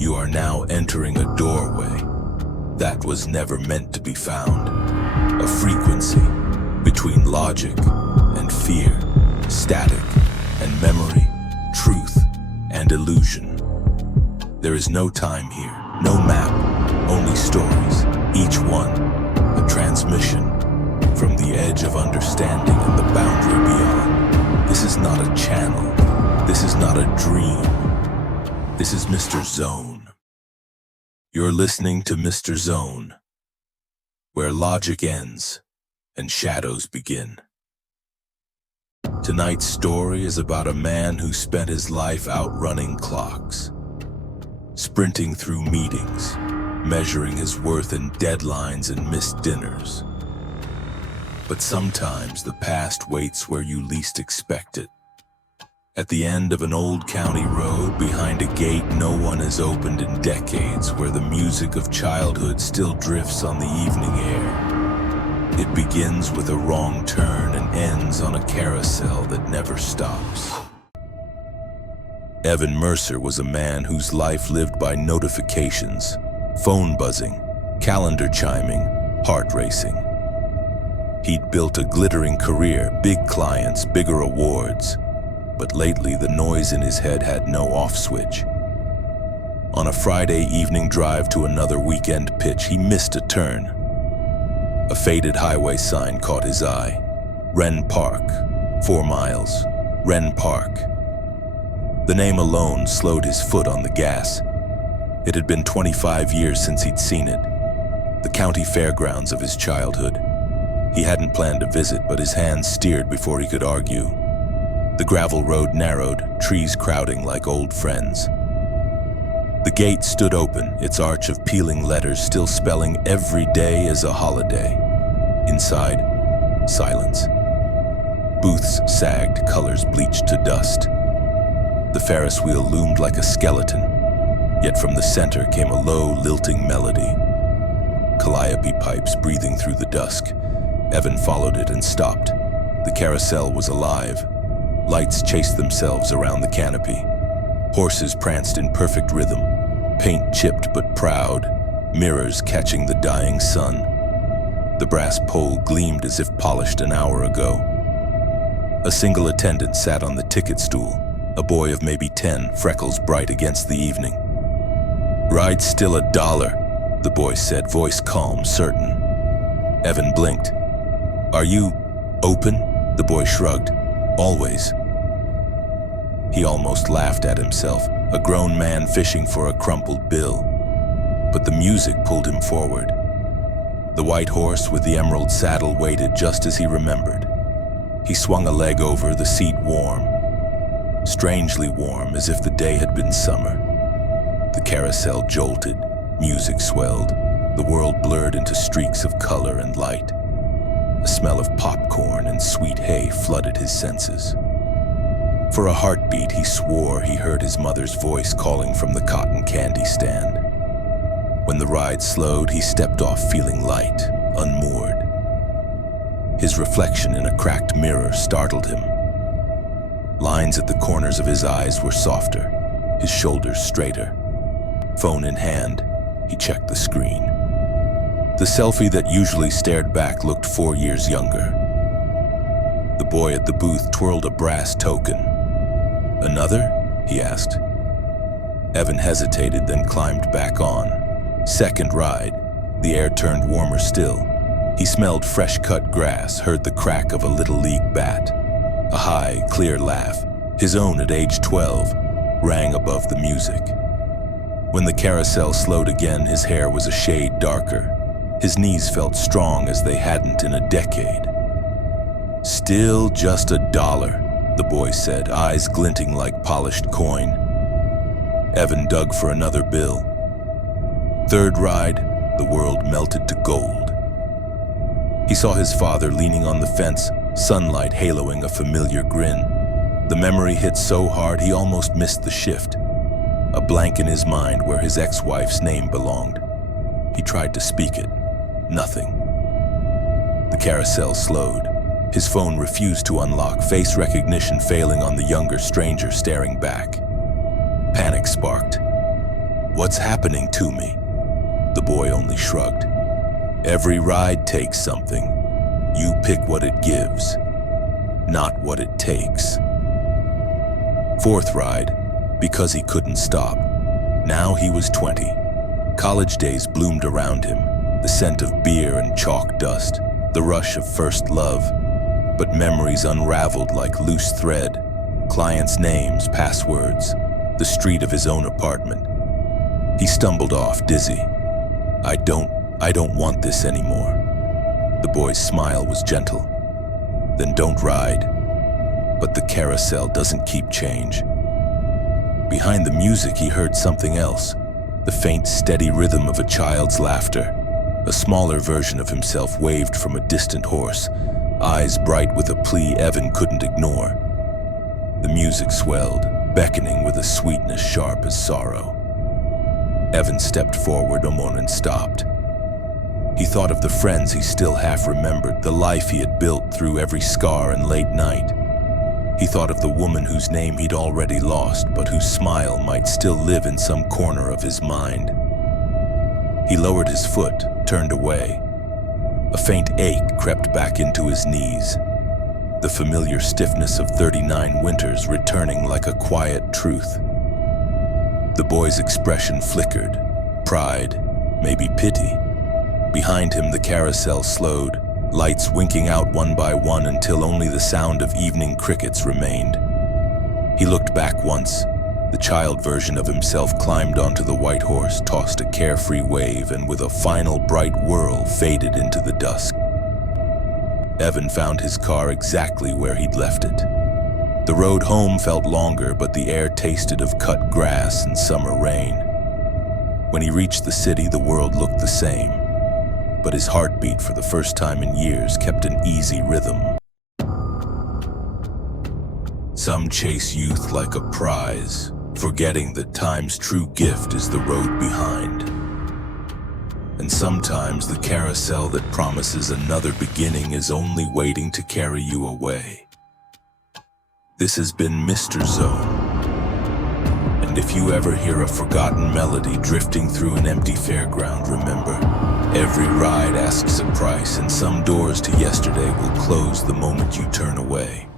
You are now entering a doorway that was never meant to be found. A frequency between logic and fear, static and memory, truth and illusion. There is no time here, no map, only stories, each one a transmission from the edge of understanding and the boundary beyond. This is not a channel. This is not a dream. This is Mr. Zone. You're listening to Mr. Zone, where logic ends and shadows begin. Tonight's story is about a man who spent his life outrunning clocks, sprinting through meetings, measuring his worth in deadlines and missed dinners. But sometimes the past waits where you least expect it. At the end of an old county road, behind a gate no one has opened in decades, where the music of childhood still drifts on the evening air. It begins with a wrong turn and ends on a carousel that never stops. Evan Mercer was a man whose life lived by notifications, phone buzzing, calendar chiming, heart racing. He'd built a glittering career, big clients, bigger awards. But lately the noise in his head had no off switch. On a Friday evening drive to another weekend pitch, he missed a turn. A faded highway sign caught his eye. Wren Park, 4 miles, Wren Park. The name alone slowed his foot on the gas. It had been 25 years since he'd seen it. The county fairgrounds of his childhood. He hadn't planned a visit, but his hands steered before he could argue. The gravel road narrowed, trees crowding like old friends. The gate stood open, its arch of peeling letters still spelling every day as a holiday. Inside, silence. Booths sagged, colors bleached to dust. The Ferris wheel loomed like a skeleton, yet from the center came a low, lilting melody. Calliope pipes breathing through the dusk. Evan followed it and stopped. The carousel was alive. Lights chased themselves around the canopy. Horses pranced in perfect rhythm, paint chipped but proud, mirrors catching the dying sun. The brass pole gleamed as if polished an hour ago. A single attendant sat on the ticket stool, a boy of maybe 10, freckles bright against the evening. "Ride's still $1, the boy said, voice calm, certain. Evan blinked. "Are you open?" The boy shrugged. "Always." He almost laughed at himself, a grown man fishing for a crumpled bill. But the music pulled him forward. The white horse with the emerald saddle waited just as he remembered. He swung a leg over, the seat warm. Strangely warm, as if the day had been summer. The carousel jolted, music swelled, the world blurred into streaks of color and light. A smell of popcorn and sweet hay flooded his senses. For a heartbeat, he swore he heard his mother's voice calling from the cotton candy stand. When the ride slowed, he stepped off feeling light, unmoored. His reflection in a cracked mirror startled him. Lines at the corners of his eyes were softer, his shoulders straighter. Phone in hand, he checked the screen. The selfie that usually stared back looked 4 years younger. The boy at the booth twirled a brass token. "Another?" he asked. Evan hesitated, then climbed back on. Second ride. The air turned warmer still. He smelled fresh-cut grass, heard the crack of a Little League bat. A high, clear laugh, his own at age 12, rang above the music. When the carousel slowed again, his hair was a shade darker. His knees felt strong as they hadn't in a decade. "Still just $1, the boy said, eyes glinting like polished coin. Evan dug for another bill. Third ride, the world melted to gold. He saw his father leaning on the fence, sunlight haloing a familiar grin. The memory hit so hard he almost missed the shift. A blank in his mind where his ex-wife's name belonged. He tried to speak it. Nothing. The carousel slowed. His phone refused to unlock, face recognition failing on the younger stranger staring back. Panic sparked. What's happening to me?" The boy only shrugged. "Every ride takes something. You pick what it gives, not what it takes." Fourth ride, because he couldn't stop. Now he was 20. College days bloomed around him, the scent of beer and chalk dust, the rush of first love. But memories unraveled like loose thread, clients' names, passwords, the street of his own apartment. He stumbled off, dizzy. I don't want this anymore." The boy's smile was gentle. "Then don't ride." But the carousel doesn't keep change. Behind the music, he heard something else, the faint, steady rhythm of a child's laughter. A smaller version of himself waved from a distant horse, eyes bright with a plea Evan couldn't ignore. The music swelled, beckoning with a sweetness sharp as sorrow. Evan stepped forward a moment and stopped. He thought of the friends he still half remembered, the life he had built through every scar and late night. He thought of the woman whose name he'd already lost, but whose smile might still live in some corner of his mind. He lowered his foot, turned away. A faint ache crept back into his knees, the familiar stiffness of 39 winters returning like a quiet truth. The boy's expression flickered, pride, maybe pity. Behind him, the carousel slowed, lights winking out one by one until only the sound of evening crickets remained. He looked back once. The child version of himself climbed onto the white horse, tossed a carefree wave, and with a final bright whirl faded into the dusk. Evan found his car exactly where he'd left it. The road home felt longer, but the air tasted of cut grass and summer rain. When he reached the city, the world looked the same, but his heartbeat, for the first time in years, kept an easy rhythm. Some chase youth like a prize, forgetting that time's true gift is the road behind. And sometimes the carousel that promises another beginning is only waiting to carry you away. This has been Mr. Zone. And if you ever hear a forgotten melody drifting through an empty fairground, remember, every ride asks a price, and some doors to yesterday will close the moment you turn away.